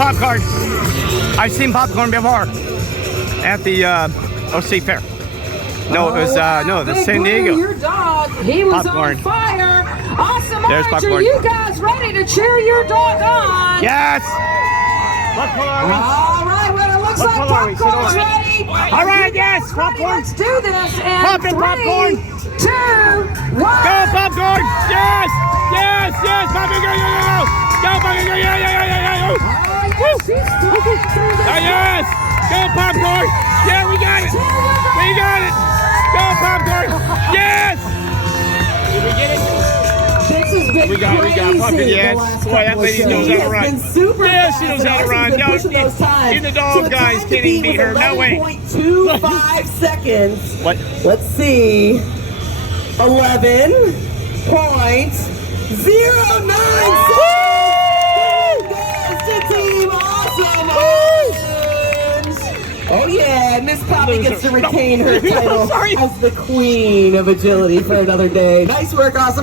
popcorn. I've seen popcorn before at the OC Fair. No, it was no, the Big San Blue, Diego. your dog, he was Popcorn. on fire. Awesome There's Arch, are popcorn. you guys ready to cheer your dog on? Yes. What color are we? All right, well, it looks What like color are we? popcorn's Sit ready. All right, yes, Ready, popcorn. let's do this. And Poppin' popcorn. 3, 2, 1. Go popcorn! Yes! Yes! Yes! Popcorn! Go! Go! Go! Go! Go popcorn! Go! Yeah! Yeah! Yeah! Yeah! Oh, yeah, she's flying through the Yes! Go popcorn! Yeah, we got it! We got it! Go popcorn! Yes! Did we get it? This has been We got popcorn. crazy Yes. the last Boy, that couple of lady knows shows. how to run. Been super Yes, fast, she knows and how to Alexa's run. been No, pushing those times. even the dog So the guys time can't to even beat beat her. was No way. 11.25 seconds. What? Let's see. 11.09 seconds to Team Awesome Orange. Oh yeah, Miss Poppy gets to retain her title Sorry. as the queen of agility for another day. Nice work, Awesome.